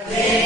Amen.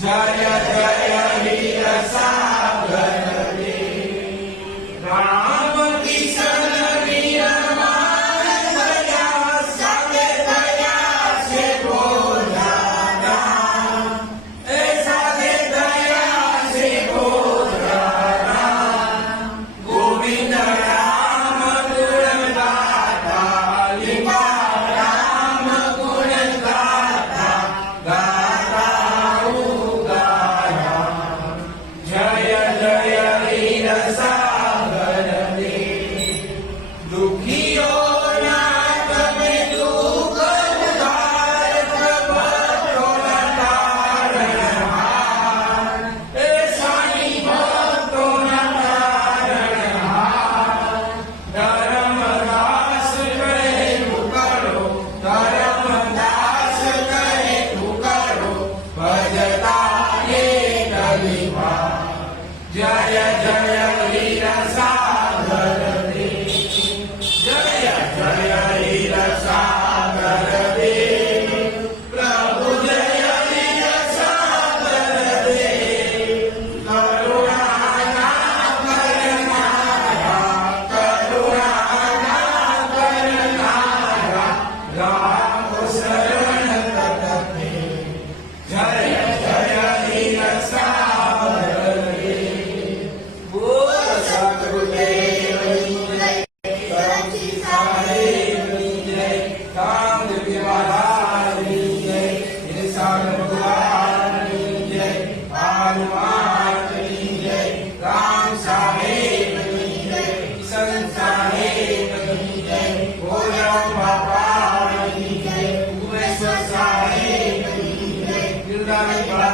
Jaya Jaya Hiya Sai Yeah. தாம் திவ்யமாதாரணியே இனிசாக முகுதாரணியே ஆருமாரணியே ராம் சாமே பணியே Sun சாமே பணியே ஓயம் பாபாரணியே உமேஸ்வர் சாமே பணியே திருடானை பா